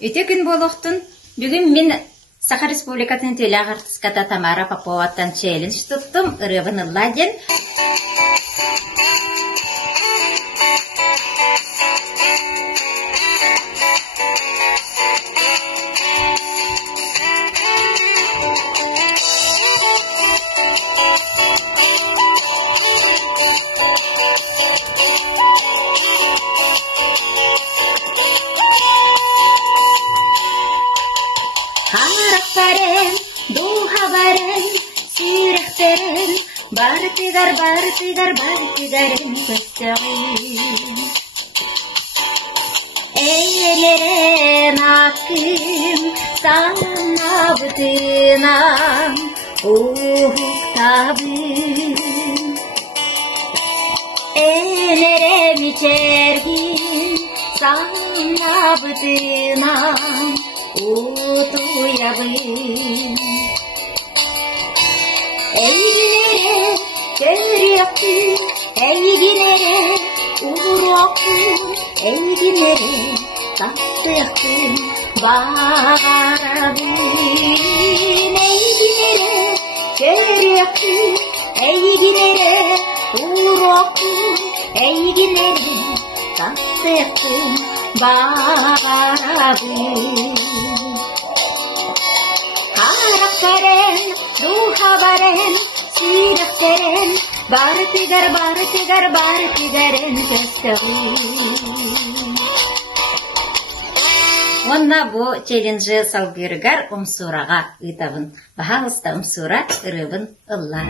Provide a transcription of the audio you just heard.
Өте күн болохтун. Бүгүн мен Саха Республикатын телеаг артистката Тамара Поповаттан челлендж туттум. Ырыбын ылладен. Характарен, духабарен, сиректерен, бартыгарен көстөгүн. Эйлерен акын, санабытынан, уктабын. Элере бичергин, санабытынан, утуябын. Эйгинере көрөкүн, эйгинере урокун, эйгинере таттыякын барабын. Эйгинере көрөкүн, эйгинере урокун, эйгинере таттыякын барабын. Характарен, духабарен, сиректерен, бартыгарен көстөгүн. Онна бу челленджи салгырыгар умсурага ыйтабын. Бахалыста умсура ырыбын ылла.